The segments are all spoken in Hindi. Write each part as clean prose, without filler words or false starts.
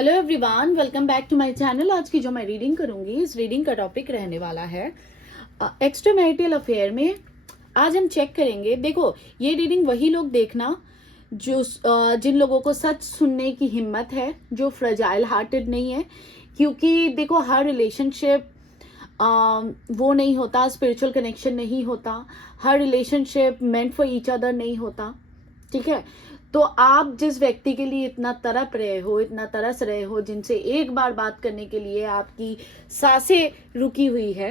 Hello everyone, welcome back to my channel. आज की जो मैं रीडिंग करूंगी, इस रीडिंग का टॉपिक रहने वाला है एक्स्ट्रा मैरिटल अफेयर में। आज हम चेक करेंगे। देखो, ये रीडिंग वही लोग देखना जो जिन लोगों को सच सुनने की हिम्मत है, जो फ्रजाइल हार्टेड नहीं है। क्योंकि देखो, हर रिलेशनशिप वो नहीं होता, स्पिरिचुअल कनेक्शन नहीं होता, हर relationship meant for each other नहीं होता। ठीक है, तो आप जिस व्यक्ति के लिए इतना तड़प रहे हो, इतना तरस रहे हो, जिनसे एक बार बात करने के लिए आपकी सांसें रुकी हुई है,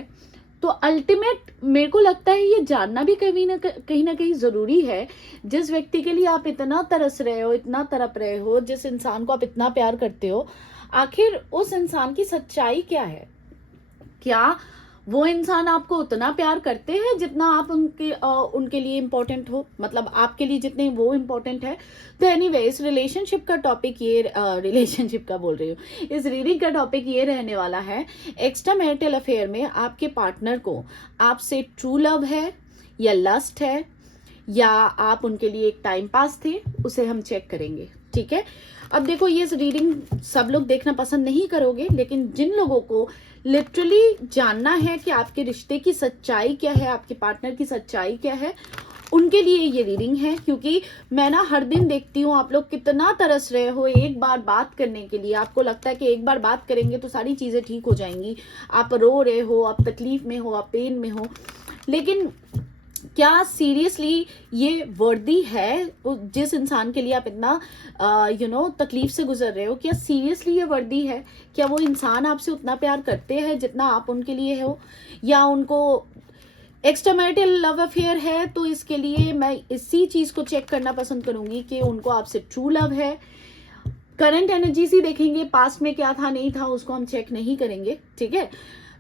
तो अल्टीमेट मेरे को लगता है ये जानना भी कहीं ना कहीं जरूरी है। जिस व्यक्ति के लिए आप इतना तरस रहे हो, इतना तड़प रहे हो, जिस इंसान को आप इतना प्यार करते हो, आखिर उस इंसान की सच्चाई क्या है? क्या वो इंसान आपको उतना प्यार करते हैं जितना आप उनके लिए इम्पोर्टेंट हो, मतलब आपके लिए जितने वो इम्पोर्टेंट है? तो एनीवे, इस रिलेशनशिप का टॉपिक ये रिलेशनशिप का बोल रही हूँ, इस रीडिंग का टॉपिक ये रहने वाला है, एक्स्ट्रा मैरिटल अफेयर में आपके पार्टनर को आपसे ट्रू लव है या लस्ट है, या आप उनके लिए एक टाइम पास थे, उसे हम चेक करेंगे। ठीक है, अब देखो, ये रीडिंग सब लोग देखना पसंद नहीं करोगे, लेकिन जिन लोगों को लिटरली जानना है कि आपके रिश्ते की सच्चाई क्या है, आपके पार्टनर की सच्चाई क्या है, उनके लिए ये रीडिंग है। क्योंकि मैं ना हर दिन देखती हूँ आप लोग कितना तरस रहे हो एक बार बात करने के लिए। आपको लगता है कि एक बार बात करेंगे तो सारी चीजें ठीक हो जाएंगी। आप रो रहे हो, आप तकलीफ में हो, आप पेन में हो, लेकिन क्या सीरियसली ये वर्दी है? जिस इंसान के लिए आप इतना तकलीफ से गुजर रहे हो, क्या सीरियसली ये वर्दी है? क्या वो इंसान आपसे उतना प्यार करते हैं जितना आप उनके लिए हो? या उनको एक्स्ट्रा मैरिटल लव अफेयर है? तो इसके लिए मैं इसी चीज को चेक करना पसंद करूंगी कि उनको आपसे ट्रू लव है। करंट एनर्जीज ही देखेंगे, पास्ट में क्या था नहीं था उसको हम चेक नहीं करेंगे। ठीक है,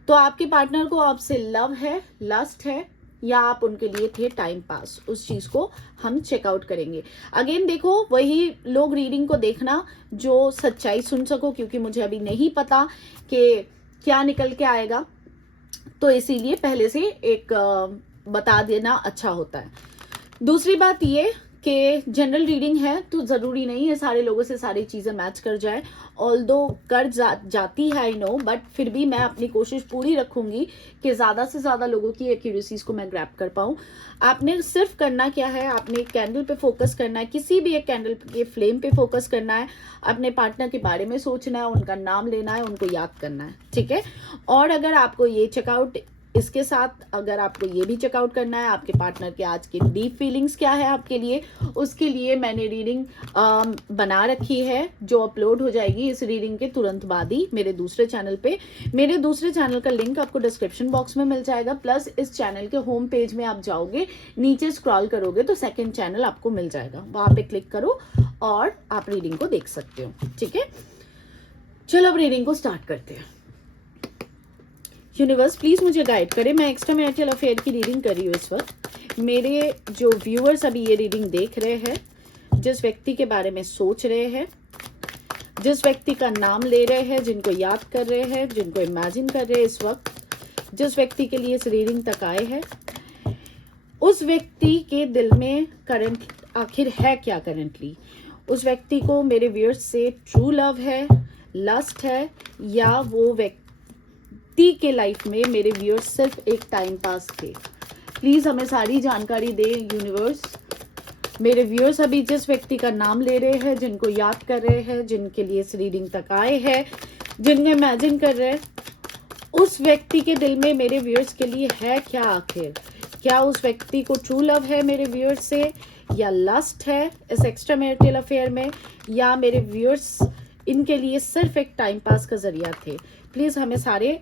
तो आपके पार्टनर को आपसे लव है, लस्ट है, या आप उनके लिए थे टाइम पास, उस चीज को हम चेकआउट करेंगे। अगेन देखो, वही लोग रीडिंग को देखना जो सच्चाई सुन सको, क्योंकि मुझे अभी नहीं पता कि क्या निकल के आएगा, तो इसीलिए पहले से एक बता देना अच्छा होता है। दूसरी बात ये कि जनरल रीडिंग है तो जरूरी नहीं है सारे लोगों से सारी चीजें मैच कर जाए। ऑल्दो कर जाती है, आई नो, बट फिर भी मैं अपनी कोशिश पूरी रखूंगी कि ज्यादा से ज्यादा लोगों की एक्यूरेसीज को मैं ग्रैब कर पाऊं। आपने सिर्फ करना क्या है, आपने एक कैंडल पे फोकस करना है, किसी भी एक कैंडल के फ्लेम पे फोकस करना है, अपने पार्टनर के बारे में सोचना है, उनका नाम लेना है, उनको याद करना है। ठीक है, और अगर आपको ये चेकआउट, इसके साथ अगर आपको ये भी चेकआउट करना है आपके पार्टनर के आज की डीप फीलिंग्स क्या है आपके लिए, उसके लिए मैंने रीडिंग बना रखी है जो अपलोड हो जाएगी इस रीडिंग के तुरंत बाद ही मेरे दूसरे चैनल पे। मेरे दूसरे चैनल का लिंक आपको डिस्क्रिप्शन बॉक्स में मिल जाएगा, प्लस इस चैनल के होम पेज में आप जाओगे, नीचे स्क्रॉल करोगे तो सेकेंड चैनल आपको मिल जाएगा, वहां पे क्लिक करो और आप रीडिंग को देख सकते हो। ठीक है, चलो अब रीडिंग को स्टार्ट करते हैं। यूनिवर्स प्लीज मुझे गाइड करे। मैं एक्स्ट्रा मैरिटल अफेयर की रीडिंग कर रही हूँ इस वक्त। मेरे जो व्यूअर्स अभी ये रीडिंग देख रहे हैं, जिस व्यक्ति के बारे में सोच रहे हैं, जिस व्यक्ति का नाम ले रहे हैं, जिनको याद कर रहे हैं, जिनको इमेजिन कर रहे हैं इस वक्त, जिस व्यक्ति के लिए इस रीडिंग तक आए हैं, उस व्यक्ति के दिल में करंट आखिर है क्या? करंटली उस व्यक्ति को मेरे व्यूअर्स से ट्रू लव है, लस्ट है, या वो व्यक्ति के लाइफ में मेरे व्यूअर्स सिर्फ एक टाइम पास थे? प्लीज हमें सारी जानकारी दे यूनिवर्स। मेरे व्यूअर्स अभी जिस व्यक्ति का नाम ले रहे हैं, जिनको याद कर रहे हैं, जिनके लिए इस रीडिंग तक आए हैं, जिनको इमेजिन कर रहे हैं, उस व्यक्ति के दिल में मेरे व्यूअर्स के लिए है क्या आखिर? क्या उस व्यक्ति को ट्रू लव है मेरे व्यूअर्स से, या लस्ट है इस एक्स्ट्रा मैरिटल अफेयर में, या मेरे व्यूअर्स इनके लिए सिर्फ एक टाइम पास का जरिया थे? प्लीज हमें सारे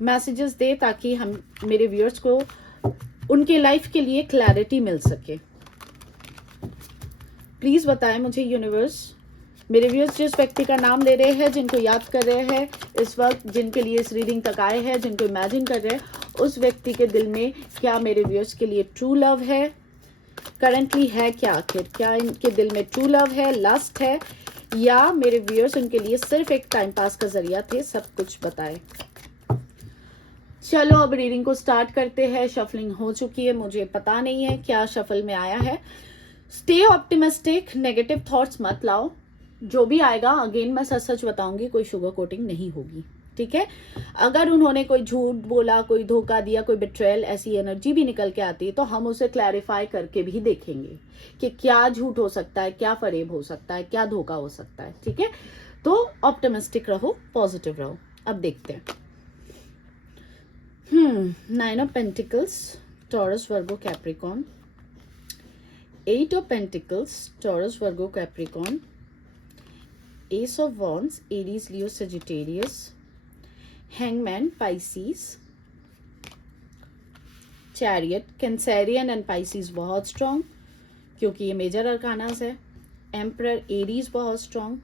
मैसेजेस दे ताकि हम मेरे व्यूअर्स को उनके लाइफ के लिए क्लैरिटी मिल सके। प्लीज बताएं मुझे यूनिवर्स, मेरे व्यूअर्स जिस व्यक्ति का नाम ले रहे हैं, जिनको याद कर रहे हैं इस वक्त, जिनके लिए इस रीडिंग तक आए हैं, जिनको इमेजिन कर रहे हैं, उस व्यक्ति के दिल में क्या मेरे व्यूअर्स के लिए ट्रू लव है? करंटली है क्या आखिर? क्या इनके दिल में ट्रू लव है, लस्ट है, या मेरे व्यूअर्स उनके लिए सिर्फ एक टाइम पास का जरिया थे? सब कुछ बताएं। चलो अब रीडिंग को स्टार्ट करते हैं। शफलिंग हो चुकी है, मुझे पता नहीं है क्या शफल में आया है। स्टे ऑप्टिमिस्टिक, नेगेटिव थॉट्स मत लाओ। जो भी आएगा अगेन मैं सच सच बताऊंगी, कोई शुगर कोटिंग नहीं होगी, ठीक है। अगर उन्होंने कोई झूठ बोला, कोई धोखा दिया, कोई बिट्रेयल, ऐसी एनर्जी भी निकल के आती है तो हम उसे क्लैरिफाई करके भी देखेंगे कि क्या झूठ हो सकता है, क्या फरेब हो सकता है, क्या धोखा हो सकता है, ठीक है। तो ऑप्टिमिस्टिक रहो, पॉजिटिव रहो। अब देखते हैं। 9 of pentacles, taurus, Virgo, Capricorn. 8 of pentacles, taurus, Virgo, Capricorn. S of wands, Aries, Leo, Sagittarius. Hangman, Pisces. Chariot, Cancerian and Pisces बहुत स्ट्रॉन्ग क्योंकि ये मेजर अरकानास है। एम्परर, एरीज बहुत strong.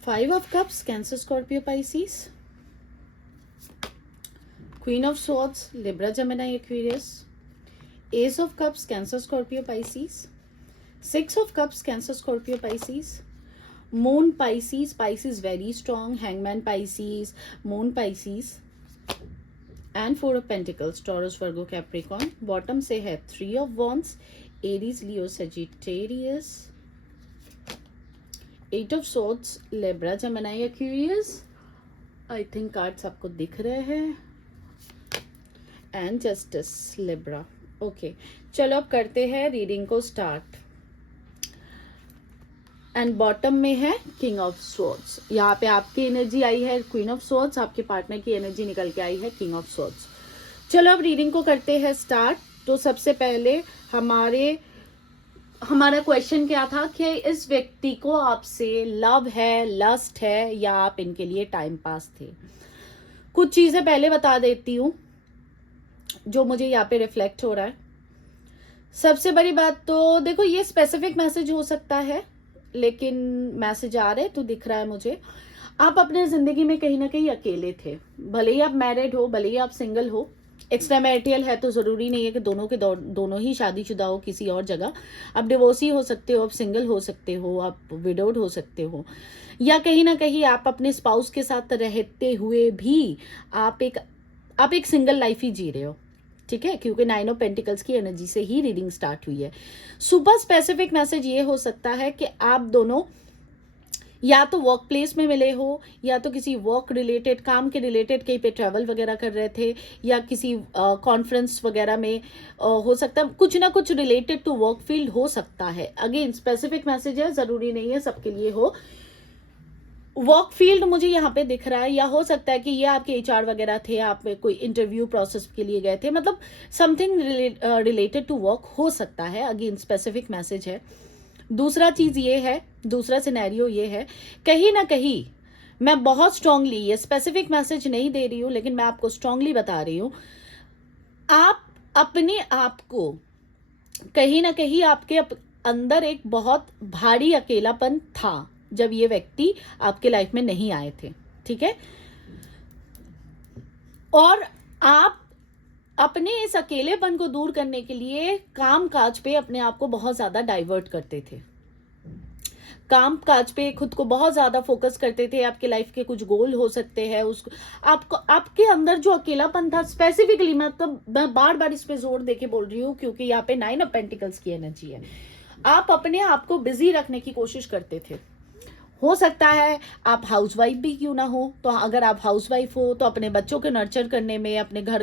Five of cups, cancer, Scorpio, Pisces. Queen of swords, Libra, Gemini, Aquarius. S of cups, cancer, Scorpio, Pisces. 6 of cups, cancer, Scorpio, Pisces. Moon, Pisces, Pisces very strong. Hangman, Pisces, moon, Pisces. And 4 of pentacles, taurus, Virgo, Capricorn. Bottom से है 3 of wands, Aries, Leo, Sagittarius. 8 of swords, Libra, Gemini, Aquarius. I think cards आपको दिख रहे हैं। And justice, Libra. ओके, चलो अब करते हैं रीडिंग को स्टार्ट। एंड बॉटम में है किंग ऑफ स्वॉर्ड्स। यहाँ पे आपकी एनर्जी आई है क्वीन ऑफ स्वॉर्ड्स, आपके पार्टनर की एनर्जी निकल के आई है किंग ऑफ स्वॉर्ड्स। चलो अब रीडिंग को करते हैं स्टार्ट। तो सबसे पहले हमारा क्वेश्चन क्या था कि इस व्यक्ति को आपसे लव है, लस्ट है, या आप इनके लिए टाइम पास थे। कुछ चीजें पहले बता देती हूँ जो मुझे यहाँ पे रिफ्लेक्ट हो रहा है। सबसे बड़ी बात तो देखो, ये स्पेसिफिक मैसेज हो सकता है, लेकिन मैसेज आ रहे तो दिख रहा है मुझे। आप अपने जिंदगी में कहीं ना कहीं अकेले थे, भले ही आप मैरिड हो, भले ही आप सिंगल हो। एक्स्ट्रा मैरिटल है तो जरूरी नहीं है कि दोनों ही शादीशुदा हो किसी और जगह। आप डिवोर्सी हो सकते हो, आप सिंगल हो सकते हो, आप विडोड हो सकते हो, या कहीं ना कहीं आप अपने स्पाउस के साथ रहते हुए भी आप एक सिंगल लाइफ ही जी रहे हो, ठीक है, क्योंकि 9 ऑफ पेंटिकल्स की एनर्जी से ही रीडिंग स्टार्ट हुई है। सुपर स्पेसिफिक मैसेज ये हो सकता है कि आप दोनों या तो वर्क प्लेस में मिले हो, या तो किसी वर्क रिलेटेड, काम के रिलेटेड कहीं पे ट्रैवल वगैरह कर रहे थे, या किसी कॉन्फ्रेंस वगैरह में हो सकता है। कुछ ना कुछ रिलेटेड टू वर्क फील्ड हो सकता है। अगेन स्पेसिफिक मैसेज है, जरूरी नहीं है सबके लिए हो। वर्क फील्ड मुझे यहाँ पे दिख रहा है, या हो सकता है कि ये आपके एचआर वगैरह थे, आप कोई इंटरव्यू प्रोसेस के लिए गए थे, मतलब समथिंग रिलेटेड टू वर्क हो सकता है। अगेन स्पेसिफिक मैसेज है। दूसरा चीज ये है, दूसरा सिनेरियो ये है, कहीं ना कहीं मैं बहुत स्ट्रांगली, ये स्पेसिफिक मैसेज नहीं दे रही हूँ लेकिन मैं आपको स्ट्रांगली बता रही हूँ, आप अपने आप को कहीं ना कहीं आपके अंदर एक बहुत भारी अकेलापन था जब ये व्यक्ति आपके लाइफ में नहीं आए थे, ठीक है। और आप अपने इस अकेलेपन को दूर करने के लिए काम काज पे अपने आप को बहुत ज्यादा डाइवर्ट करते थे, काम काज पे खुद को बहुत ज्यादा फोकस करते थे। आपके लाइफ के कुछ गोल हो सकते हैं, उसको आपको आपके अंदर जो अकेलापन था, स्पेसिफिकली मैं बार बार इस पे जोर देके बोल रही हूँ क्योंकि यहाँ पे 9 ऑफ पेंटिकल्स की एनर्जी है। आप अपने आप को बिजी रखने की कोशिश करते थे। हो सकता है आप हाउसवाइफ भी क्यों ना हो, तो अगर आप हाउसवाइफ हो तो अपने बच्चों के नर्चर करने में, अपने घर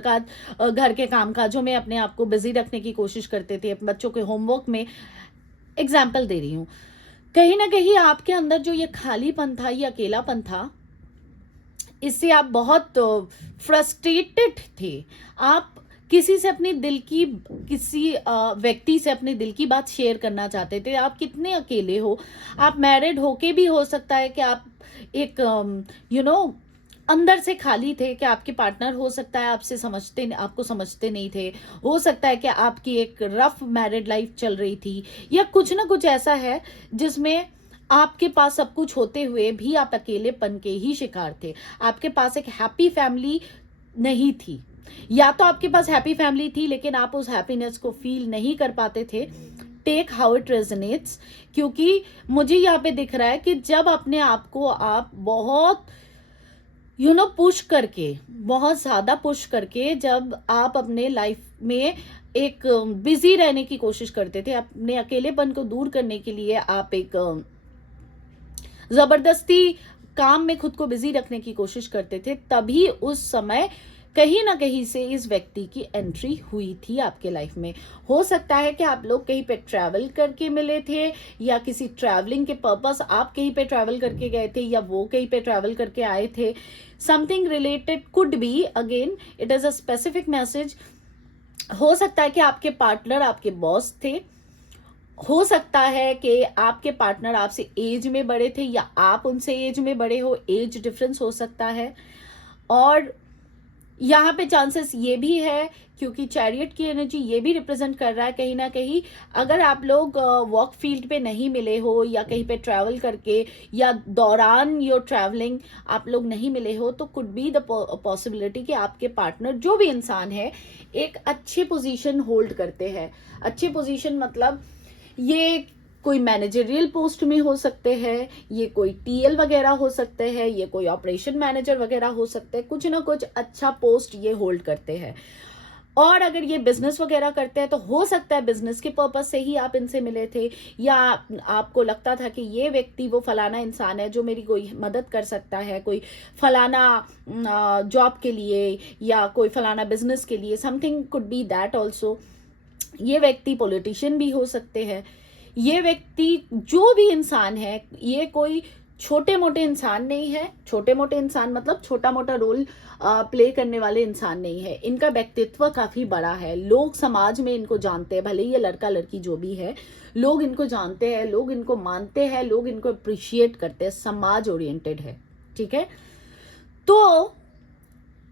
के कामकाजों में अपने आप को बिजी रखने की कोशिश करते थे, बच्चों के होमवर्क में। एग्जाम्पल दे रही हूँ। कहीं ना कहीं आपके अंदर जो ये खालीपन था, ये अकेलापन था, इससे आप बहुत फ्रस्ट्रेटेड थे। आप किसी व्यक्ति से अपने दिल की बात शेयर करना चाहते थे। आप कितने अकेले हो, आप मैरिड होके भी हो सकता है कि आप एक अंदर से खाली थे, कि आपके पार्टनर हो सकता है आपको समझते नहीं थे। हो सकता है कि आपकी एक रफ मैरिड लाइफ चल रही थी, या कुछ ना कुछ ऐसा है जिसमें आपके पास सब कुछ होते हुए भी आप अकेलेपन के ही शिकार थे। आपके पास एक हैप्पी फैमिली नहीं थी, या तो आपके पास हैप्पी फैमिली थी लेकिन आप उस हैप्पीनेस को फील नहीं कर पाते थे। टेक हाउ इट रेजोनेट्स, क्योंकि मुझे यहाँ पे दिख रहा है कि जब अपने आप को आप बहुत पुश करके, बहुत ज्यादा पुश करके, जब आप अपने लाइफ में एक बिजी रहने की कोशिश करते थे, अपने अकेलेपन को दूर करने के लिए आप एक जबरदस्ती काम में खुद को बिजी रखने की कोशिश करते थे, तभी उस समय कहीं ना कहीं से इस व्यक्ति की एंट्री हुई थी आपके लाइफ में। हो सकता है कि आप लोग कहीं पे ट्रैवल करके मिले थे, या किसी ट्रैवलिंग के पर्पस आप कहीं पे ट्रैवल करके गए थे, या वो कहीं पे ट्रैवल करके आए थे। Something related could be, again it is a specific message. हो सकता है कि आपके पार्टनर आपके बॉस थे, हो सकता है कि आपके पार्टनर आपसे एज में बड़े थे, या आप उनसे एज में बड़े हो, एज डिफरेंस हो सकता है। और यहाँ पे चांसेस ये भी है, क्योंकि चैरियट की एनर्जी ये भी रिप्रेजेंट कर रहा है कहीं ना कहीं, अगर आप लोग वर्क फील्ड पे नहीं मिले हो, या कहीं पे ट्रैवल करके, या दौरान योर ट्रैवलिंग आप लोग नहीं मिले हो, तो कुड बी द पॉसिबिलिटी कि आपके पार्टनर जो भी इंसान है एक अच्छी पोजीशन होल्ड करते हैं। अच्छी पोजीशन मतलब ये कोई मैनेजरियल पोस्ट में हो सकते हैं, ये कोई टीएल वगैरह हो सकते हैं, ये कोई ऑपरेशन मैनेजर वगैरह हो सकते हैं, कुछ ना कुछ अच्छा पोस्ट ये होल्ड करते हैं। और अगर ये बिजनेस वगैरह करते हैं तो हो सकता है बिजनेस के पर्पस से ही आप इनसे मिले थे, या आपको लगता था कि ये व्यक्ति वो फलाना इंसान है जो मेरी कोई मदद कर सकता है, कोई फलाना जॉब के लिए, या कोई फलाना बिजनेस के लिए। Something could be that also. ये व्यक्ति पॉलिटिशियन भी हो सकते हैं। ये व्यक्ति जो भी इंसान है, ये कोई छोटे मोटे इंसान नहीं है। छोटे मोटे इंसान मतलब छोटा मोटा रोल प्ले करने वाले इंसान नहीं है। इनका व्यक्तित्व काफी बड़ा है, लोग समाज में इनको जानते हैं, भले ये लड़का लड़की जो भी है, लोग इनको जानते हैं, लोग इनको मानते हैं, लोग इनको अप्रिशिएट करते हैं, समाज ओरिएंटेड है। ठीक है, तो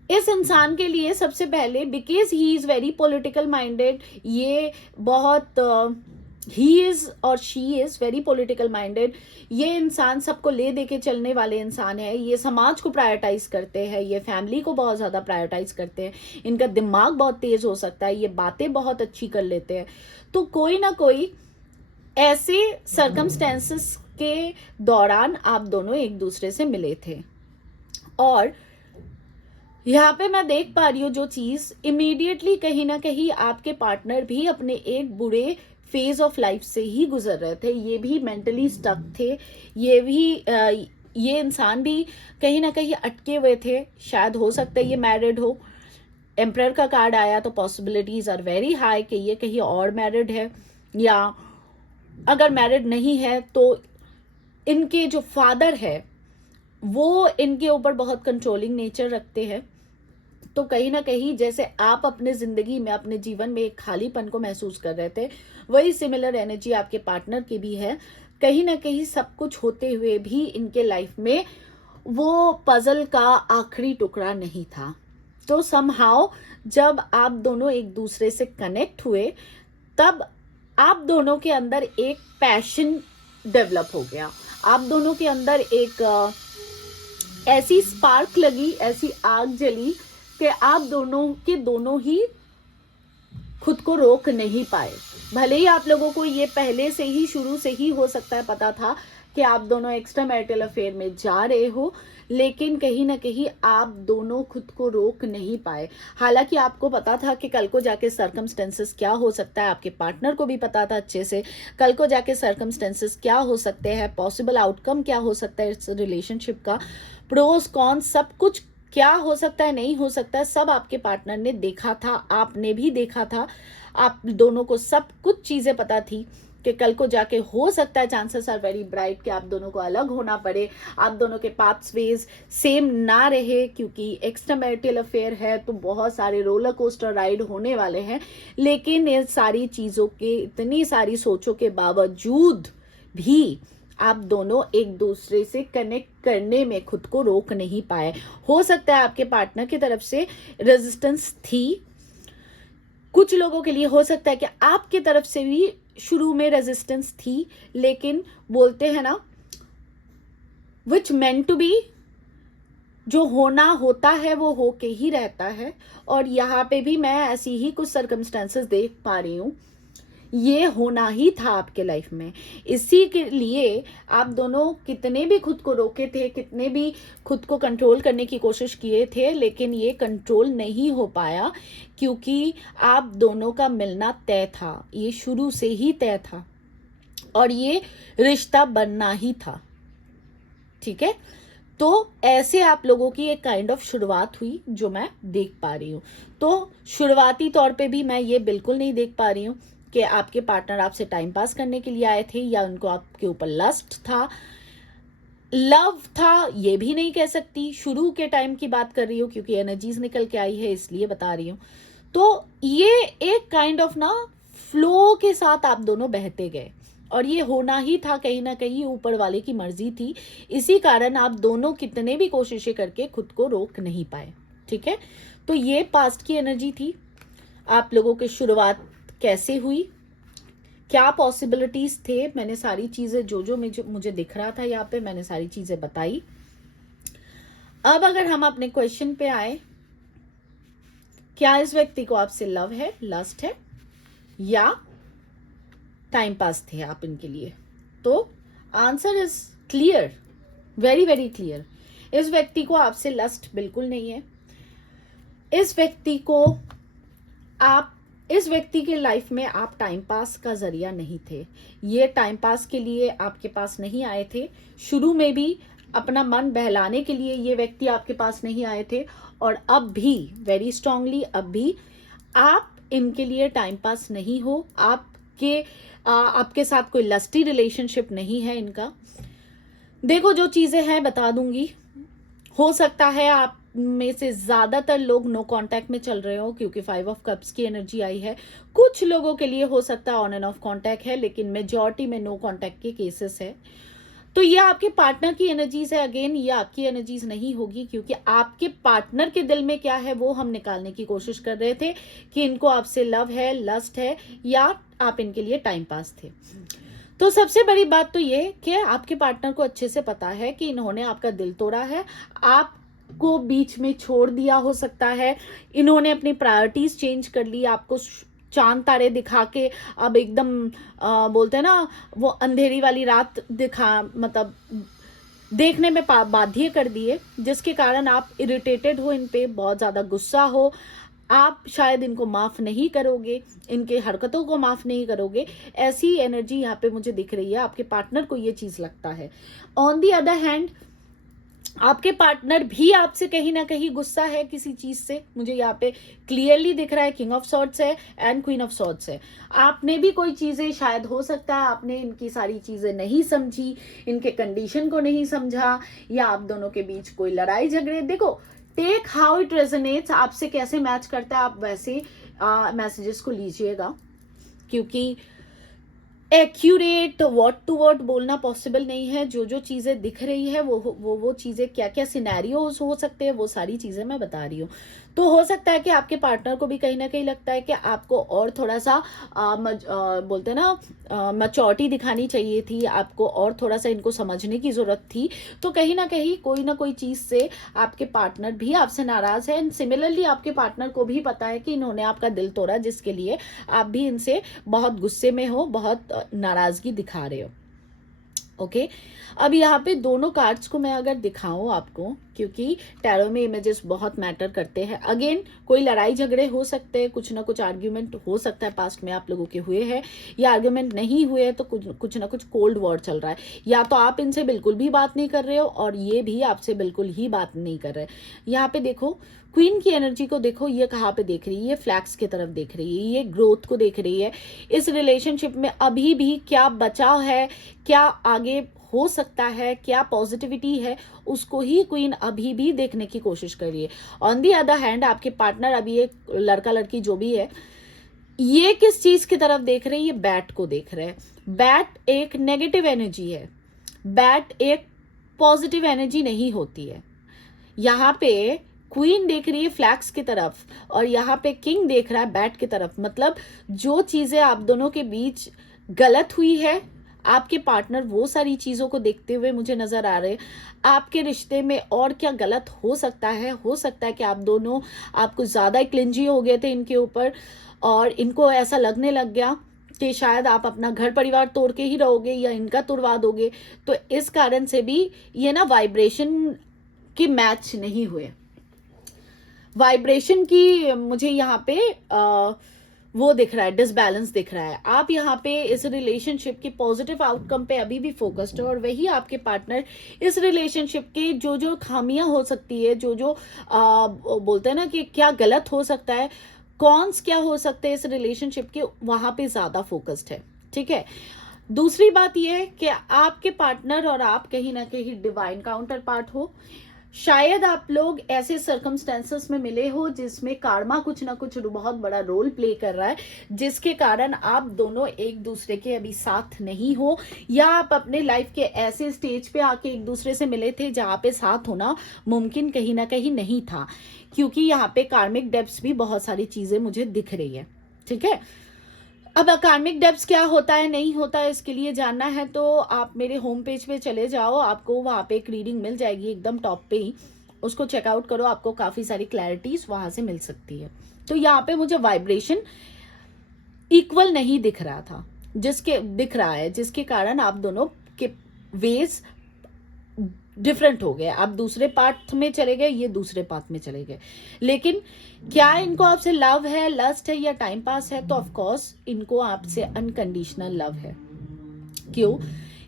इस इंसान के लिए सबसे पहले, because he is very political minded, ये बहुत ही इज और she is very political minded. ये इंसान सबको ले दे के चलने वाले इंसान है, ये समाज को प्रायोरिटाइज करते हैं, ये फैमिली को बहुत ज्यादा प्रायोरिटाइज करते हैं, इनका दिमाग बहुत तेज हो सकता है, ये बातें बहुत अच्छी कर लेते हैं। तो कोई ना कोई ऐसे सर्कमस्टेंसेस के दौरान आप दोनों एक दूसरे से मिले थे, और यहाँ पे मैं देख पा रही हूँ जो चीज, इमीडिएटली कहीं ना कहीं आपके पार्टनर भी अपने एक बुरे फेज ऑफ लाइफ से ही गुजर रहे थे। ये भी मेंटली स्टक थे, ये भी ये इंसान भी कहीं ना कहीं अटके हुए थे। शायद हो सकता है ये मैरिड हो, एम्परर का कार्ड आया तो पॉसिबिलिटीज आर वेरी हाई कि ये कहीं और मैरिड है, या अगर मैरिड नहीं है तो इनके जो फादर है वो इनके ऊपर बहुत कंट्रोलिंग नेचर रखते हैं। तो कहीं ना कहीं जैसे आप अपने जिंदगी में, अपने जीवन में एक खालीपन को महसूस कर रहे थे, वही सिमिलर एनर्जी आपके पार्टनर की भी है। कहीं ना कहीं सब कुछ होते हुए भी इनके लाइफ में वो पजल का आखिरी टुकड़ा नहीं था। तो समहाउ जब आप दोनों एक दूसरे से कनेक्ट हुए, तब आप दोनों के अंदर एक पैशन डेवलप हो गया। आप दोनों के अंदर एक ऐसी स्पार्क लगी, ऐसी आग जली कि आप दोनों के दोनों ही खुद को रोक नहीं पाए। भले ही आप लोगों को ये पहले से ही, शुरू से ही हो सकता है पता था कि आप दोनों एक्स्ट्रा मैरिटल अफेयर में जा रहे हो, लेकिन कहीं ना कहीं आप दोनों खुद को रोक नहीं पाए। हालांकि आपको पता था कि कल को जाके सर्कमस्टेंसेस क्या हो सकता है, आपके पार्टनर को भी पता था अच्छे से कल को जाके सर्कमस्टेंसेस क्या हो सकते हैं, पॉसिबल आउटकम क्या हो सकता है इस रिलेशनशिप का, प्रोस कॉन सब कुछ क्या हो सकता है, नहीं हो सकता है, सब आपके पार्टनर ने देखा था, आपने भी देखा था। आप दोनों को सब कुछ चीजें पता थी कि कल को जाके हो सकता है, चांसेस आर वेरी ब्राइट कि आप दोनों को अलग होना पड़े, आप दोनों के पाथ्स वेज सेम ना रहे, क्योंकि एक्स्ट्रा मैरिटल अफेयर है तो बहुत सारे रोलर कोस्टर राइड होने वाले हैं। लेकिन इन सारी चीजों के, इतनी सारी सोचों के बावजूद भी आप दोनों एक दूसरे से कनेक्ट करने में खुद को रोक नहीं पाए। हो सकता है आपके पार्टनर की तरफ से रेजिस्टेंस थी, कुछ लोगों के लिए हो सकता है कि आपकी तरफ से भी शुरू में रेजिस्टेंस थी, लेकिन बोलते हैं ना, विच मेंट टू बी, जो होना होता है वो होके ही रहता है। और यहाँ पे भी मैं ऐसी ही कुछ सर्कमस्टेंसेस देख पा रही हूँ ये होना ही था आपके लाइफ में। इसी के लिए आप दोनों कितने भी खुद को रोके थे, कितने भी खुद को कंट्रोल करने की कोशिश किए थे, लेकिन ये कंट्रोल नहीं हो पाया, क्योंकि आप दोनों का मिलना तय था, ये शुरू से ही तय था और ये रिश्ता बनना ही था। ठीक है, तो ऐसे आप लोगों की एक काइंड ऑफ शुरुआत हुई जो मैं देख पा रही हूँ। तो शुरुआती तौर पे भी मैं ये बिल्कुल नहीं देख पा रही हूँ कि आपके पार्टनर आपसे टाइम पास करने के लिए आए थे या उनको आपके ऊपर लस्ट था, लव था, ये भी नहीं कह सकती। शुरू के टाइम की बात कर रही हूँ क्योंकि एनर्जीज निकल के आई है, इसलिए बता रही हूँ। तो ये एक काइंड ऑफ ना फ्लो के साथ आप दोनों बहते गए और ये होना ही था, कहीं ना कहीं ऊपर वाले की मर्जी थी। इसी कारण आप दोनों कितने भी कोशिशें करके खुद को रोक नहीं पाए। ठीक है, तो ये पास्ट की एनर्जी थी। आप लोगों की शुरुआत कैसे हुई, क्या पॉसिबिलिटीज थे, मैंने सारी चीजें जो मुझे दिख रहा था यहाँ पे, मैंने सारी चीजें बताई। अब अगर हम अपने क्वेश्चन पे आए, क्या इस व्यक्ति को आपसे लव है, लस्ट है, या टाइम पास थे आप इनके लिए? तो answer is clear, very very clear. इस व्यक्ति को आपसे लस्ट बिल्कुल नहीं है। इस व्यक्ति के लाइफ में आप टाइम पास का जरिया नहीं थे। ये टाइम पास के लिए आपके पास नहीं आए थे। शुरू में भी अपना मन बहलाने के लिए ये व्यक्ति आपके पास नहीं आए थे, और अब भी वेरी स्ट्रांगली अब भी आप इनके लिए टाइम पास नहीं हो। आपके साथ कोई लस्टी रिलेशनशिप नहीं है इनका। देखो, जो चीजें हैं बता दूंगी। हो सकता है आप में से ज्यादातर लोग नो कांटेक्ट में चल रहे हो क्योंकि 5 ऑफ कप्स की एनर्जी आई है। कुछ लोगों के लिए हो सकता है ऑन एंड ऑफ कांटेक्ट है, लेकिन मेजॉरिटी में नो कांटेक्ट के केसेस है। तो ये आपके पार्टनर की एनर्जीज है। अगेन, ये आपकी एनर्जीज नहीं होगी, क्योंकि आपके पार्टनर के दिल में क्या है वो हम निकालने की कोशिश कर रहे थे कि इनको आपसे लव है, लस्ट है, या आप इनके लिए टाइम पास थे। तो सबसे बड़ी बात तो ये कि आपके पार्टनर को अच्छे से पता है कि इन्होंने आपका दिल तोड़ा है, आपको बीच में छोड़ दिया हो सकता है, इन्होंने अपनी प्रायोरिटीज चेंज कर ली, आपको चांद तारे दिखा के अब एकदम बोलते हैं ना, वो अंधेरी वाली रात मतलब देखने में बाध्य कर दिए, जिसके कारण आप इरिटेटेड हो, इन पे बहुत ज्यादा गुस्सा हो, आप शायद इनको माफ नहीं करोगे, इनके हरकतों को माफ नहीं करोगे। ऐसी एनर्जी यहाँ पे मुझे दिख रही है, आपके पार्टनर को ये चीज लगता है। ऑन दी अदर हैंड, आपके पार्टनर भी आपसे कहीं ना कहीं गुस्सा है किसी चीज से। मुझे यहाँ पे क्लियरली दिख रहा है किंग ऑफ सॉर्ड्स है एंड क्वीन ऑफ सॉर्ड्स है। आपने भी कोई चीजें, शायद हो सकता है आपने इनकी सारी चीजें नहीं समझी, इनके कंडीशन को नहीं समझा, या आप दोनों के बीच कोई लड़ाई झगड़े। देखो, टेक हाउ इट रेजोनेट्स, आपसे कैसे मैच करता है आप वैसे मैसेजेस को लीजिएगा, क्योंकि एक्यूरेट वर्ड टू वर्ड बोलना पॉसिबल नहीं है। जो चीजें दिख रही है वो चीजें, क्या क्या सिनेरियोज हो सकते हैं, वो सारी चीजें मैं बता रही हूँ। तो हो सकता है कि आपके पार्टनर को भी कहीं ना कहीं लगता है कि आपको और थोड़ा सा बोलते हैं ना, मैच्योरिटी दिखानी चाहिए थी, आपको और थोड़ा सा इनको समझने की जरूरत थी। तो कहीं ना कोई चीज से आपके पार्टनर भी आपसे नाराज है। एंड सिमिलरली आपके पार्टनर को भी पता है कि इन्होंने आपका दिल तोड़ा, जिसके लिए आप भी इनसे बहुत गुस्से में हो, बहुत नाराजगी दिखा रहे हो। ओके, अब यहाँ पे दोनों कार्ड्स को मैं अगर दिखाऊं आपको, क्योंकि टैरो में इमेजेस बहुत मैटर करते हैं। अगेन, कोई लड़ाई झगड़े हो सकते हैं, कुछ ना कुछ आर्ग्यूमेंट हो सकता है पास्ट में आप लोगों के हुए हैं, या आर्ग्यूमेंट नहीं हुए तो कुछ ना कुछ कोल्ड वॉर चल रहा है, या तो आप इनसे बिल्कुल भी बात नहीं कर रहे हो और ये भी आपसे बिल्कुल ही बात नहीं कर रहे। यहाँ पे देखो, क्वीन की एनर्जी को देखो, ये कहाँ पे देख रही है, ये फ्लैक्स की तरफ देख रही है, ये ग्रोथ को देख रही है। इस रिलेशनशिप में अभी भी क्या बचाव है, क्या आगे हो सकता है, क्या पॉजिटिविटी है, उसको ही क्वीन अभी भी देखने की कोशिश कर रही है। ऑन दी अदर हैंड, आपके पार्टनर अभी एक लड़का लड़की जो भी है, ये किस चीज की तरफ देख रहे हैं, ये बैट को देख रहे हैं। बैट एक नेगेटिव एनर्जी है, बैट एक पॉजिटिव एनर्जी नहीं होती है। यहाँ पे क्वीन देख रही है फ्लैक्स की तरफ और यहाँ पे किंग देख रहा है बैट की तरफ। मतलब जो चीजें आप दोनों के बीच गलत हुई है, आपके पार्टनर वो सारी चीजों को देखते हुए मुझे नजर आ रहे हैं। आपके रिश्ते में और क्या गलत हो सकता है कि आप दोनों, आप कुछ ज्यादा क्लिंजी हो गए थे इनके ऊपर और इनको ऐसा लगने लग गया कि शायद आप अपना घर परिवार तोड़ के ही रहोगे या इनका तुड़वा दोगे। तो इस कारण से भी ये ना वाइब्रेशन की मैच नहीं हुए। वाइब्रेशन की मुझे यहाँ पे वो दिख रहा है, डिसबैलेंस दिख रहा है। आप यहाँ पे इस रिलेशनशिप की पॉजिटिव आउटकम पे अभी भी फोकस्ड हो, और वही आपके पार्टनर इस रिलेशनशिप के जो जो खामियां हो सकती है, जो जो बोलते हैं ना कि क्या गलत हो सकता है, कॉन्स क्या हो सकते हैं इस रिलेशनशिप के, वहां पे ज्यादा फोकस्ड है। ठीक है। दूसरी बात यह है कि आपके पार्टनर और आप कहीं ना कहीं डिवाइन काउंटर पार्ट हो। शायद आप लोग ऐसे सर्कमस्टेंसेस में मिले हो जिसमें कार्मा कुछ ना कुछ बहुत बड़ा रोल प्ले कर रहा है, जिसके कारण आप दोनों एक दूसरे के अभी साथ नहीं हो, या आप अपने लाइफ के ऐसे स्टेज पे आके एक दूसरे से मिले थे जहां पे साथ होना मुमकिन कहीं ना कहीं नहीं था, क्योंकि यहाँ पे कार्मिक डेप्थ्स भी बहुत सारी चीजें मुझे दिख रही है। ठीक है। अब अकार्मिक डेप्थ क्या होता है नहीं होता है, इसके लिए जानना है तो आप मेरे होम पेज पे चले जाओ, आपको वहाँ पे एक रीडिंग मिल जाएगी एकदम टॉप पे ही, उसको चेकआउट करो, आपको काफी सारी क्लैरिटीज वहां से मिल सकती है। तो यहाँ पे मुझे वाइब्रेशन इक्वल नहीं दिख रहा था, दिख रहा है जिसके कारण आप दोनों के वेज डिफरेंट हो गए। आप दूसरे पार्ट में चले गए, ये दूसरे पार्ट में चले गए। लेकिन क्या इनको आपसे लव है, लस्ट है या टाइम पास है? तो ऑफ कोर्स इनको आपसे अनकंडीशनल लव है। क्यों?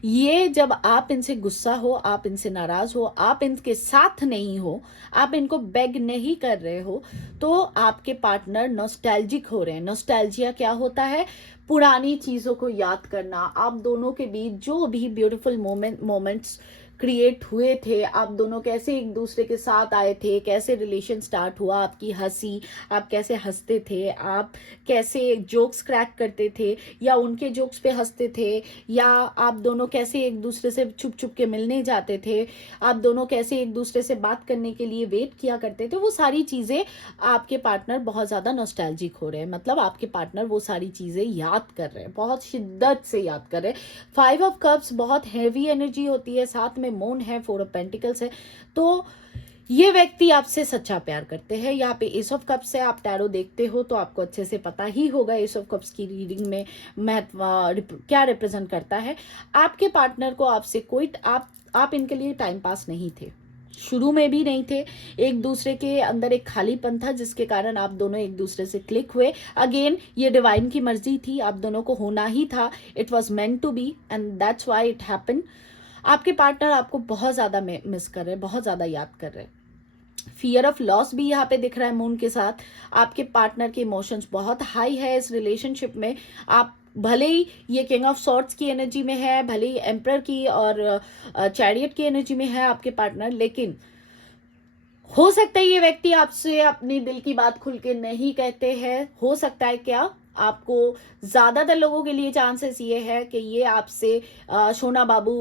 ये जब आप इनसे गुस्सा हो, आप इनसे नाराज हो, आप इनके साथ नहीं हो, आप इनको बेग नहीं कर रहे हो, तो आपके पार्टनर नॉस्टैल्जिक हो रहे हैं। नॉस्टैल्जिया क्या होता है? पुरानी चीजों को याद करना, आप दोनों के बीच जो भी ब्यूटीफुल मोमेंट्स क्रिएट हुए थे, आप दोनों कैसे एक दूसरे के साथ आए थे, कैसे रिलेशन स्टार्ट हुआ, आपकी हंसी, आप कैसे हंसते थे, आप कैसे जोक्स क्रैक करते थे या उनके जोक्स पे हंसते थे, या आप दोनों कैसे एक दूसरे से छुप छुप के मिलने जाते थे, आप दोनों कैसे एक दूसरे से बात करने के लिए वेट किया करते थे। वो सारी चीज़ें आपके पार्टनर बहुत ज़्यादा नॉस्टैल्जिक हो रहे हैं, मतलब आपके पार्टनर वो सारी चीज़ें याद कर रहे हैं, बहुत शिद्दत से याद कर रहे हैं। 5 ऑफ कप्स बहुत हैवी एनर्जी होती है, साथ में मून है, 4 ऑफ पेंटिकल्स है, तो ये व्यक्ति आपसे सच्चा प्यार करते हैं। यहाँ पे एस ऑफ कप्स है, आप टैरो देखते हो तो आपको अच्छे से पता ही होगा एस ऑफ कप्स की रीडिंग में महत्व क्या रिप्रेजेंट करता है। आपके पार्टनर को आपसे कोई आप इनके लिए टाइम पास नहीं थे, शुरू में भी नहीं थे। एक दूसरे के अंदर एक खालीपन था जिसके कारण आप दोनों एक दूसरे से क्लिक हुए। अगेन ये डिवाइन की मर्जी थी, आप दोनों को होना ही था, it was meant to be and that's why it happen. आपके पार्टनर आपको बहुत ज्यादा मिस कर रहे हैं, बहुत ज्यादा याद कर रहे हैं। फियर ऑफ लॉस भी यहाँ पे दिख रहा है मून के साथ। आपके पार्टनर के इमोशंस बहुत हाई है इस रिलेशनशिप में। आप भले ही ये किंग ऑफ सॉर्ड्स की एनर्जी में है, भले ही एम्परर की और चैरियट की एनर्जी में है आपके पार्टनर, लेकिन हो सकता है ये व्यक्ति आपसे अपनी दिल की बात खुल के नहीं कहते हैं। हो सकता है क्या, आपको ज्यादातर लोगों के लिए चांसेस ये है कि ये आपसे सोना बाबू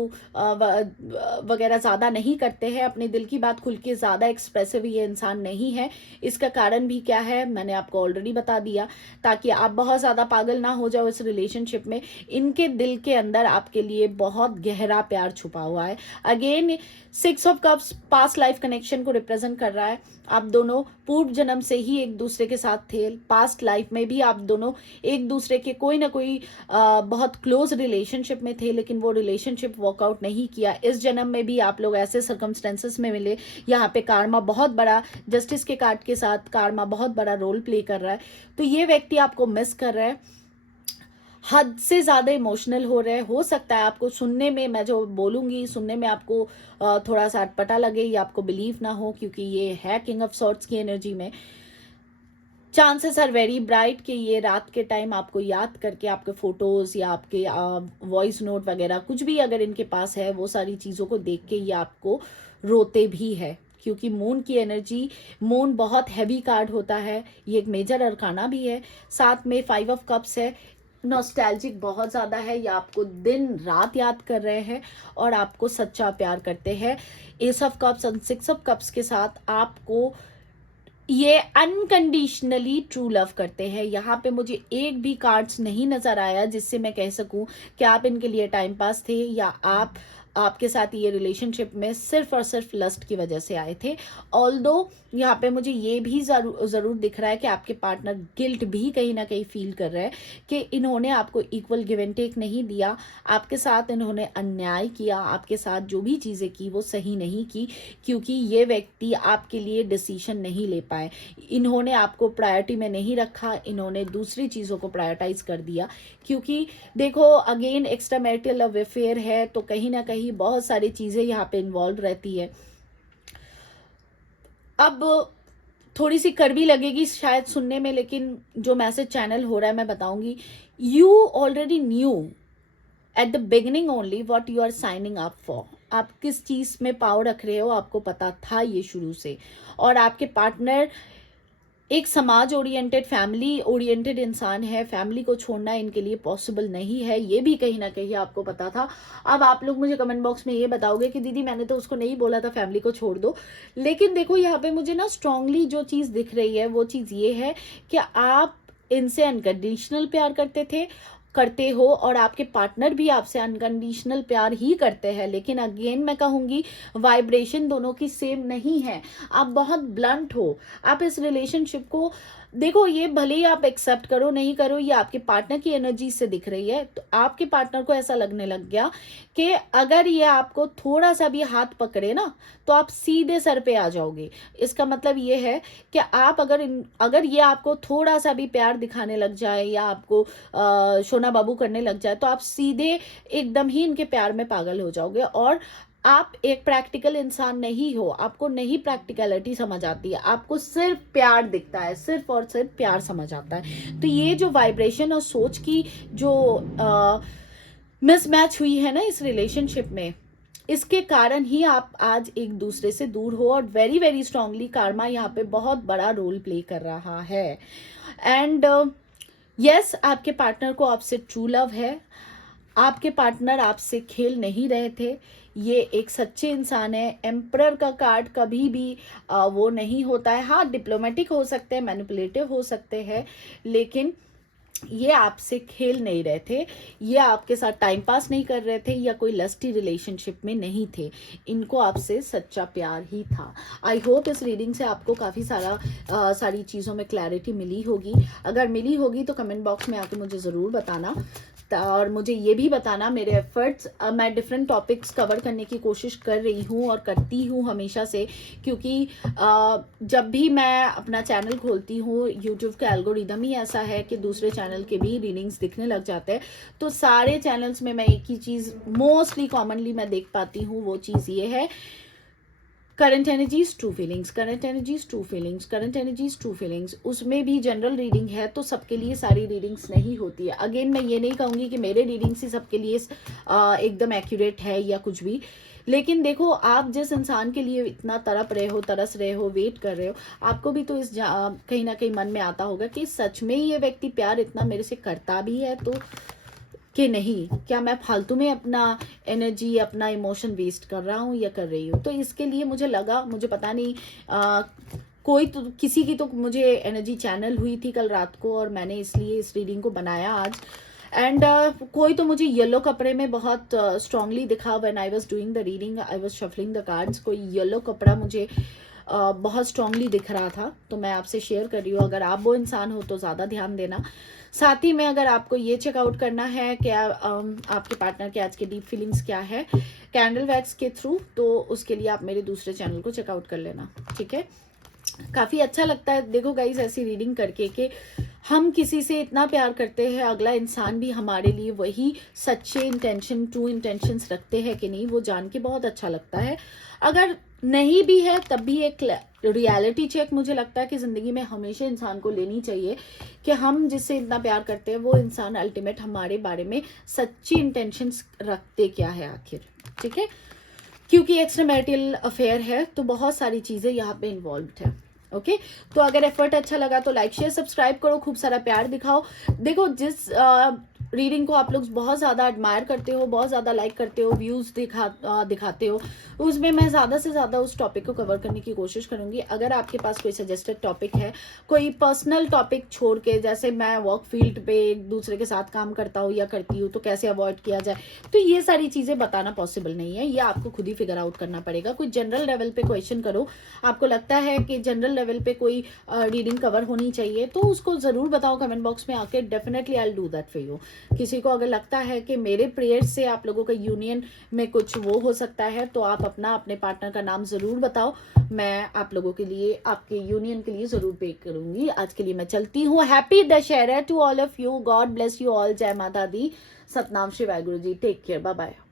वगैरह ज्यादा नहीं करते हैं, अपने दिल की बात खुल के ज्यादा एक्सप्रेसिव ये इंसान नहीं है। इसका कारण भी क्या है मैंने आपको ऑलरेडी बता दिया, ताकि आप बहुत ज्यादा पागल ना हो जाओ इस रिलेशनशिप में। इनके दिल के अंदर आपके लिए बहुत गहरा प्यार छुपा हुआ है। Again 6 of cups past life connection को रिप्रेजेंट कर रहा है। आप दोनों पूर्व जन्म से ही एक दूसरे के साथ थे, पास्ट लाइफ में भी आप दोनों एक दूसरे के कोई ना कोई बहुत क्लोज रिलेशनशिप में थे, लेकिन वो रिलेशनशिप वर्कआउट नहीं किया। इस जन्म में भी आप लोग ऐसे सर्कमस्टेंसेस में मिले। यहाँ पे कार्मा बहुत बड़ा, जस्टिस के कार्ड के साथ कार्मा बहुत बड़ा रोल प्ले कर रहा है। तो ये व्यक्ति आपको मिस कर रहा है, हद से ज्यादा इमोशनल हो रहे हैं। हो सकता है आपको सुनने में, मैं जो बोलूंगी सुनने में आपको थोड़ा सा अटपटा लगे या आपको बिलीव ना हो, क्योंकि ये है किंग ऑफ सॉर्ड्स की एनर्जी में। चांसेस आर वेरी ब्राइट कि ये रात के टाइम आपको याद करके आपके फोटोज या आपके वॉइस नोट वगैरह कुछ भी अगर इनके पास है, वो सारी चीज़ों को देख के ये आपको रोते भी है, क्योंकि मून की एनर्जी, मून बहुत हैवी कार्ड होता है, ये एक मेजर अरकाना भी है। साथ में 5 ऑफ कप्स है, नॉस्टैल्जिक बहुत ज़्यादा है, या आपको दिन रात याद कर रहे हैं और आपको सच्चा प्यार करते हैं। एस ऑफ कप्स और 6 ऑफ कप्स के साथ आपको ये अनकंडीशनली ट्रू लव करते हैं। यहाँ पे मुझे एक भी कार्ड्स नहीं नजर आया जिससे मैं कह सकूं कि आप इनके लिए टाइम पास थे या आप आपके साथ ये रिलेशनशिप में सिर्फ और सिर्फ लस्ट की वजह से आए थे। ऑल्दो यहाँ पे मुझे ये भी ज़रूर दिख रहा है कि आपके पार्टनर गिल्ट भी कहीं ना कहीं फील कर रहे हैं कि इन्होंने आपको इक्वल गिव एंड टेक नहीं दिया, आपके साथ इन्होंने अन्याय किया, आपके साथ जो भी चीज़ें की वो सही नहीं की, क्योंकि ये व्यक्ति आपके लिए डिसीजन नहीं ले पाए। इन्होंने आपको प्रायोरिटी में नहीं रखा, इन्होंने दूसरी चीज़ों को प्रायोरिटाइज कर दिया। क्योंकि देखो अगेन एक्स्ट्रा मैरिटल अफेयर है तो कहीं ना कहीं बहुत सारी चीज़ें यहाँ पे इन्वॉल्व रहती है। अब थोड़ी सी कड़वी लगेगी शायद सुनने में, लेकिन जो मैसेज चैनल हो रहा है मैं बताऊंगी। You already knew at the beginning only what you are signing up for. आप किस चीज़ में पावर रख रहे हो आपको पता था ये शुरू से। और आपके पार्टनर एक समाज ओरिएंटेड, फैमिली ओरिएंटेड इंसान है। फैमिली को छोड़ना इनके लिए पॉसिबल नहीं है, ये भी कहीं ना कहीं आपको पता था। अब आप लोग मुझे कमेंट बॉक्स में ये बताओगे कि दीदी मैंने तो उसको नहीं बोला था फैमिली को छोड़ दो। लेकिन देखो यहाँ पे मुझे ना स्ट्रांगली जो चीज़ दिख रही है वो चीज़ ये है कि आप इनसे अनकंडीशनल प्यार करते हो और आपके पार्टनर भी आपसे अनकंडीशनल प्यार ही करते हैं। लेकिन अगेन मैं कहूँगी वाइब्रेशन दोनों की सेम नहीं है। आप बहुत ब्लंट हो। आप इस रिलेशनशिप को देखो, ये भले ही आप एक्सेप्ट करो नहीं करो, ये आपके पार्टनर की एनर्जी से दिख रही है। तो आपके पार्टनर को ऐसा लगने लग गया कि अगर ये आपको थोड़ा सा भी हाथ पकड़े ना तो आप सीधे सर पे आ जाओगे। इसका मतलब ये है कि आप अगर ये आपको थोड़ा सा भी प्यार दिखाने लग जाए या आपको सोना बाबू करने लग जाए तो आप सीधे एकदम ही इनके प्यार में पागल हो जाओगे। और आप एक प्रैक्टिकल इंसान नहीं हो, आपको नहीं प्रैक्टिकलिटी समझ आती है, आपको सिर्फ प्यार दिखता है, सिर्फ और सिर्फ प्यार समझ आता है। तो ये जो वाइब्रेशन और सोच की जो मिसमैच हुई है ना इस रिलेशनशिप में, इसके कारण ही आप आज एक दूसरे से दूर हो। और वेरी वेरी स्ट्रांगली कार्मा यहाँ पे बहुत बड़ा रोल प्ले कर रहा है। एंड यस, आपके पार्टनर को आपसे ट्रू लव है। आपके पार्टनर आपसे खेल नहीं रहे थे। ये एक सच्चे इंसान है। एम्परर का कार्ड कभी भी वो नहीं होता है। हाँ, डिप्लोमेटिक हो सकते हैं, मैनिपुलेटिव हो सकते हैं, लेकिन ये आपसे खेल नहीं रहे थे, ये आपके साथ टाइम पास नहीं कर रहे थे या कोई लस्टी रिलेशनशिप में नहीं थे। इनको आपसे सच्चा प्यार ही था। आई होप इस रीडिंग से आपको काफ़ी सारी चीज़ों में क्लैरिटी मिली होगी। अगर मिली होगी तो कमेंट बॉक्स में आके मुझे ज़रूर बताना। और मुझे ये भी बताना मेरे एफर्ट्स, मैं डिफरेंट टॉपिक्स कवर करने की कोशिश कर रही हूँ और करती हूँ हमेशा से, क्योंकि जब भी मैं अपना चैनल खोलती हूँ यूट्यूब का एल्गोरिदम ही ऐसा है कि दूसरे चैनल के भी रीडिंग्स दिखने लग जाते हैं। तो सारे चैनल्स में मैं एक ही चीज़ मोस्टली कॉमनली मैं देख पाती हूँ, वो चीज़ ये है current energies true feelings, current energies true feelings, current energies true feelings. उसमें भी जनरल रीडिंग है तो सबके लिए सारी रीडिंग्स नहीं होती है। अगेन मैं ये नहीं कहूँगी कि मेरे रीडिंग्स ही सबके लिए एकदम एक्यूरेट है या कुछ भी। लेकिन देखो, आप जिस इंसान के लिए इतना तड़प रहे हो, तरस रहे हो, वेट कर रहे हो, आपको भी तो इस कहीं ना कहीं मन में आता होगा कि सच में ये व्यक्ति प्यार इतना मेरे से करता भी है तो कि नहीं, क्या मैं फालतू में अपना एनर्जी, अपना इमोशन वेस्ट कर रहा हूँ या कर रही हूँ। तो इसके लिए मुझे लगा, मुझे पता नहीं कोई तो किसी की तो मुझे एनर्जी चैनल हुई थी कल रात को और मैंने इसलिए इस रीडिंग को बनाया आज। एंड कोई तो मुझे येलो कपड़े में बहुत स्ट्रांगली दिखा। When I was doing the reading I was shuffling the cards, कोई येलो कपड़ा मुझे बहुत स्ट्रांगली दिख रहा था, तो मैं आपसे शेयर कर रही हूँ। अगर आप वो इंसान हो तो ज़्यादा ध्यान देना। साथ ही में अगर आपको ये चेकआउट करना है कि आपके पार्टनर के आज के डीप फीलिंग्स क्या है कैंडल वैक्स के थ्रू, तो उसके लिए आप मेरे दूसरे चैनल को चेकआउट कर लेना, ठीक है। काफ़ी अच्छा लगता है देखो गाइस ऐसी रीडिंग करके कि हम किसी से इतना प्यार करते हैं, अगला इंसान भी हमारे लिए वही सच्चे इंटेंशन, ट्रू इंटेंशंस रखते हैं कि नहीं, वो जान के बहुत अच्छा लगता है। अगर नहीं भी है तब भी एक रियलिटी चेक मुझे लगता है कि ज़िंदगी में हमेशा इंसान को लेनी चाहिए कि हम जिससे इतना प्यार करते हैं वो इंसान अल्टीमेट हमारे बारे में सच्ची इंटेंशंस रखते क्या है आखिर, ठीक है। क्योंकि एक्स्ट्रा मैरिटल अफेयर है तो बहुत सारी चीज़ें यहाँ पे इन्वॉल्व है, ओके। तो अगर एफर्ट अच्छा लगा तो लाइक शेयर सब्सक्राइब करो, खूब सारा प्यार दिखाओ। देखो रीडिंग को आप लोग बहुत ज़्यादा एडमायर करते हो, बहुत ज़्यादा लाइक करते हो, व्यूज़ दिखाते हो, उसमें मैं ज़्यादा से ज़्यादा उस टॉपिक को कवर करने की कोशिश करूँगी। अगर आपके पास कोई सजेस्टेड टॉपिक है, कोई पर्सनल टॉपिक छोड़ के, जैसे मैं वर्क फील्ड पे एक दूसरे के साथ काम करता हूँ या करती हूँ तो कैसे अवॉइड किया जाए, तो ये सारी चीज़ें बताना पॉसिबल नहीं है, ये आपको खुद ही फिगर आउट करना पड़ेगा। कोई जनरल लेवल पे क्वेश्चन करो, आपको लगता है कि जनरल लेवल पे कोई रीडिंग कवर होनी चाहिए तो उसको ज़रूर बताओ कमेंट बॉक्स में आके, definitely I will do that for you. किसी को अगर लगता है कि मेरे प्रेयर्स से आप लोगों का यूनियन में कुछ वो हो सकता है तो आप अपने पार्टनर का नाम ज़रूर बताओ, मैं आप लोगों के लिए, आपके यूनियन के लिए ज़रूर पे करूँगी। आज के लिए मैं चलती हूँ। Happy Dussehra to all of you, God bless you all, जय माता दी, Satnam Shivaya Guru ji, take care, bye bye.